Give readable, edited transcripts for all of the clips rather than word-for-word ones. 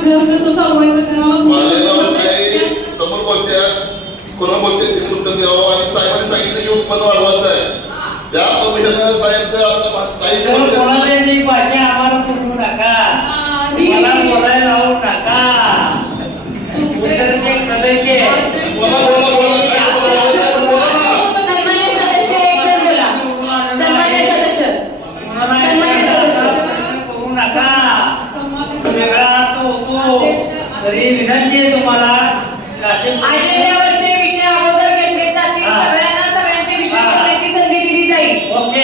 घर कसं चालवायचं समोर बोलत्या कोणा बोलते ते उत्तर द्यावं आणि साहेबांनी सांगितलं की उत्पन्न वाढवायचं आहे त्या पद्धतीनं साहेब कोणाची भाषा आम्हाला बोलू नका मला बोलायला लावू नका सदस्य तरी विनंती आहे तुम्हाला अजेंड्यावरचे विषय अगोदर घेतले जातील सगळ्यांना सगळ्यांचे विषय घेण्याची संधी दिली जाईल ओके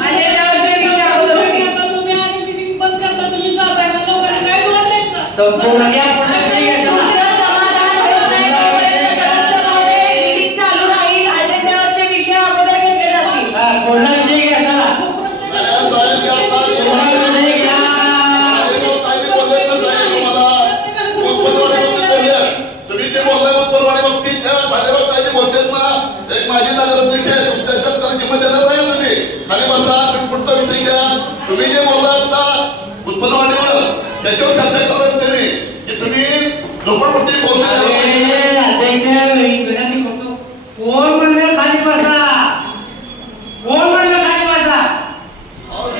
अजेंड्यावरचे विषय अगोदर होतील तुम्ही आणि मीटिंग बंद करता तुम्ही जाताय ना लोकांना काय बोलत आहेत ना संपूर्ण तुमचं समाधान होत नाही तोपर्यंत सदस्यमध्ये मीटिंग चालू राहील अजेंड्यावरचे विषय अगोदर घेतले जातील कोणता विषय घ्या चला माझी नगराध्यक्ष आहे त्याच्यात तर किंमत देणार नाही तुम्ही खाली बसा पुढचा विषय घ्या तुम्ही जे बोलला आता उत्पन्न वाढीवर त्याच्यावर चर्चा करायला त्यांनी की तुम्ही झोपडपट्टी अध्यक्ष विनंती करतो कोण म्हणलं खाली बसा कोण म्हणलं खाली बसा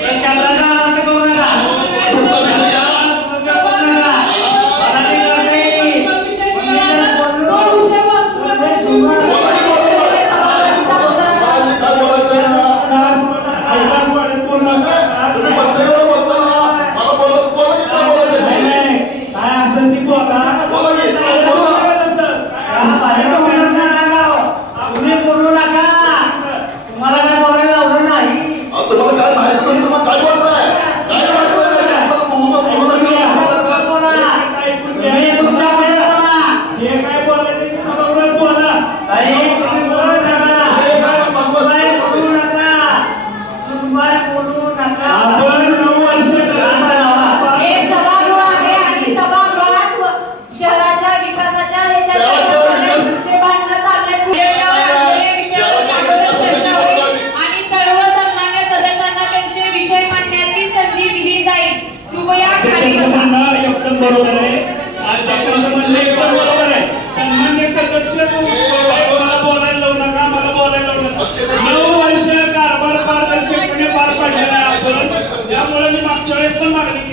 चंद्राचा अर्थ करू नका बरोबर आहे अध्यक्षांचं म्हणणं एकदम बरोबर आहे सन्मान्य सदस्य मला बोलायला लावू नका मला बोलायला लावू नका 9 वर्ष कारभार पारदर्शकपणे पार पाडलेला आहे आपण त्यामुळे मी मागच्या वेळेस पण मागणी